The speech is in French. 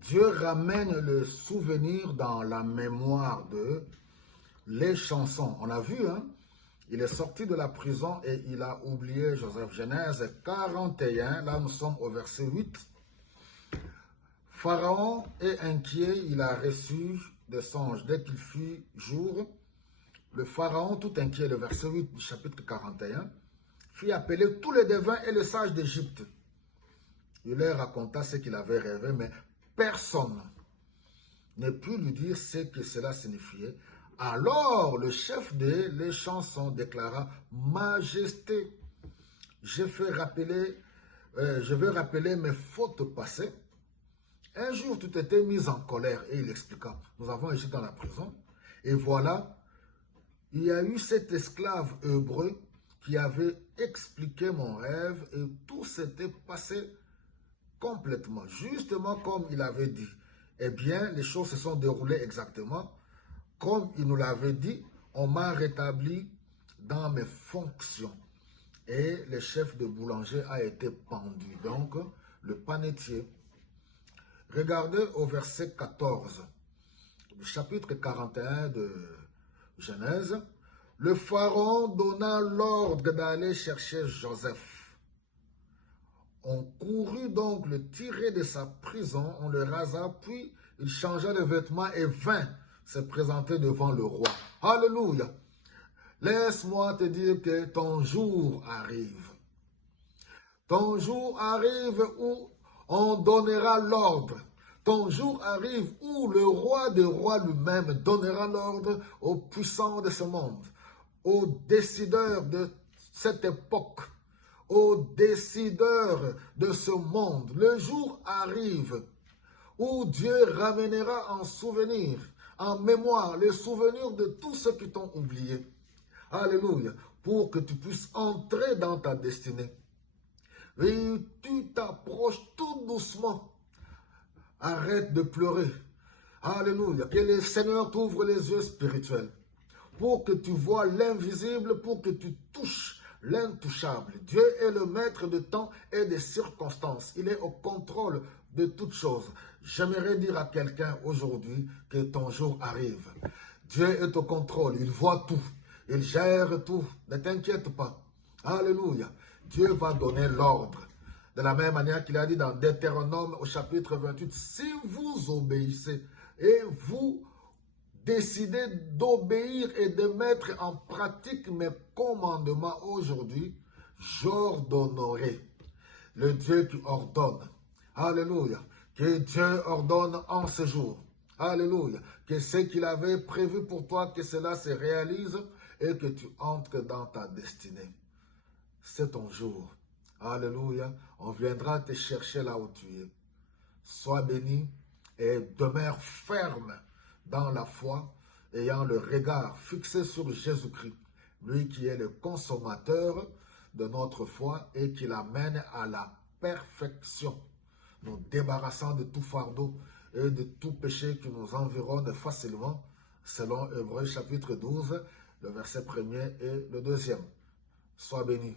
Dieu ramène le souvenir dans la mémoire de les chansons. On a vu, hein? Il est sorti de la prison et il a oublié Joseph. Genèse 41, là nous sommes au verset 8. Pharaon est inquiet, il a reçu des songes. Dès qu'il fut jour, le Pharaon, tout inquiet, le verset 8 du chapitre 41, fit appeler tous les devins et les sages d'Égypte. Il leur raconta ce qu'il avait rêvé, mais personne ne put lui dire ce que cela signifiait. Alors le chef des chansons déclara: Majesté, je vais rappeler mes fautes passées. Un jour, tu t'étais mis en colère. Et il expliqua: nous avons été dans la prison. Et voilà, il y a eu cet esclave hébreu qui avait expliqué mon rêve et tout s'était passé complètement, justement comme il avait dit. Eh bien, les choses se sont déroulées exactement comme il nous l'avait dit. On m'a rétabli dans mes fonctions. Et le chef de boulanger a été pendu. Donc, le panetier. Regardez au verset 14, du chapitre 41 de Genèse. Le pharaon donna l'ordre d'aller chercher Joseph. On courut donc le tirer de sa prison, on le rasa, puis il changea de vêtements et vint se présenter devant le roi. Alléluia! Laisse-moi te dire que ton jour arrive. Ton jour arrive où on donnera l'ordre. Ton jour arrive où le roi des rois lui-même donnera l'ordre aux puissants de ce monde, aux décideurs de cette époque, aux décideurs de ce monde. Le jour arrive où Dieu ramènera en souvenir, en mémoire, les souvenirs de tous ceux qui t'ont oublié. Alléluia. Pour que tu puisses entrer dans ta destinée. Et tu t'approches tout doucement. Arrête de pleurer. Alléluia. Que le Seigneur t'ouvre les yeux spirituels. Pour que tu vois l'invisible, pour que tu touches l'intouchable. Dieu est le maître de temps et des circonstances. Il est au contrôle de toutes choses. J'aimerais dire à quelqu'un aujourd'hui que ton jour arrive. Dieu est au contrôle. Il voit tout. Il gère tout. Ne t'inquiète pas. Alléluia. Dieu va donner l'ordre. De la même manière qu'il a dit dans Deutéronome au chapitre 28, si vous obéissez et vous décidez d'obéir et de mettre en pratique mes commandements aujourd'hui, j'ordonnerai. Le Dieu qui ordonne. Alléluia. Que Dieu ordonne en ce jour. Alléluia. Que ce qu'il avait prévu pour toi, que cela se réalise et que tu entres dans ta destinée. C'est ton jour. Alléluia. On viendra te chercher là où tu es. Sois béni et demeure ferme dans la foi, ayant le regard fixé sur Jésus-Christ, lui qui est le consommateur de notre foi et qui l'amène à la perfection, nous débarrassant de tout fardeau et de tout péché qui nous environne facilement, selon Hébreux chapitre 12, le verset 1er et le 2e. Sois béni.